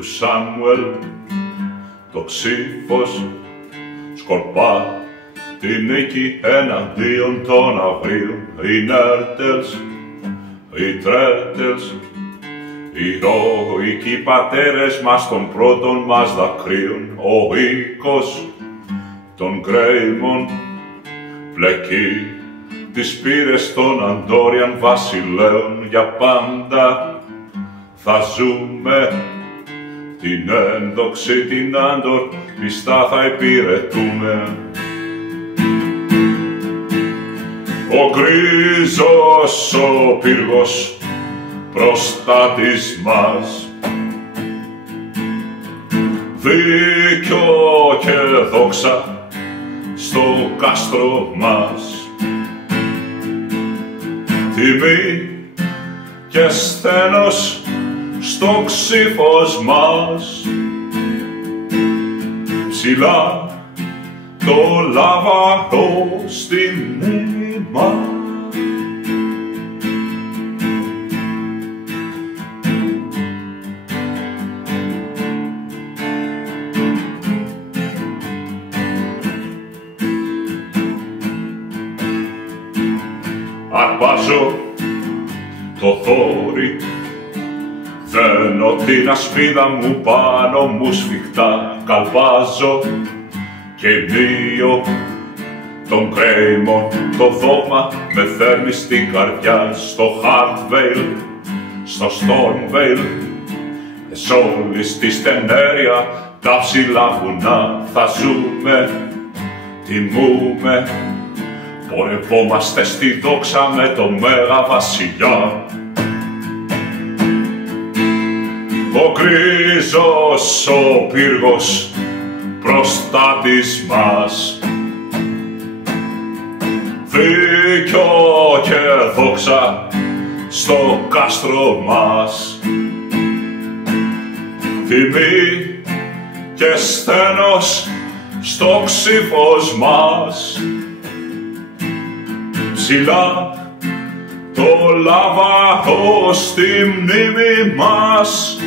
του Σάμουελ το ξύφος σκορπά τη νίκη εναντίον των αγρίων. Οι Νέρτελς, οι Τρέτελς, οι ηρωικοί πατέρες μας των πρώτων μας δακρύων. Ο οίκος των Γκρέιμον πλεκεί τις πύρες των Αντόριαν βασιλέων. Για πάντα θα ζούμε την ένδοξη την Άντορ, πιστά θα υπηρετούμε. Ο γκρίζος ο πύργος προστάτης μας, δίκιο και δόξα στο κάστρο μας, τιμή και σθένος στο ξύφος μας, ψηλά το λαβαρό στη μνήμη μας. Αρπάζω το θόρυ, δένω την ασπίδα μου πάνω μου σφιχτά, καλπάζω και μείω τον Γκρέιμον. Το δόγμα με φέρνει στην καρδιά, στο Χάρτβέιλ, στο Στόρμβέιλ, σ' όλη στη στενέρια τα ψηλά βουνά θα ζούμε, τιμούμε, πορευόμαστε στη δόξα με το Μέγα Βασιλιά. Ο γκρίζος ο πύργος προστάτης μας, δίκιο και δόξα στο κάστρο μας, τιμή και σθένος στο ξύφος μας, ψηλά το λαβαρό στη μνήμη μας.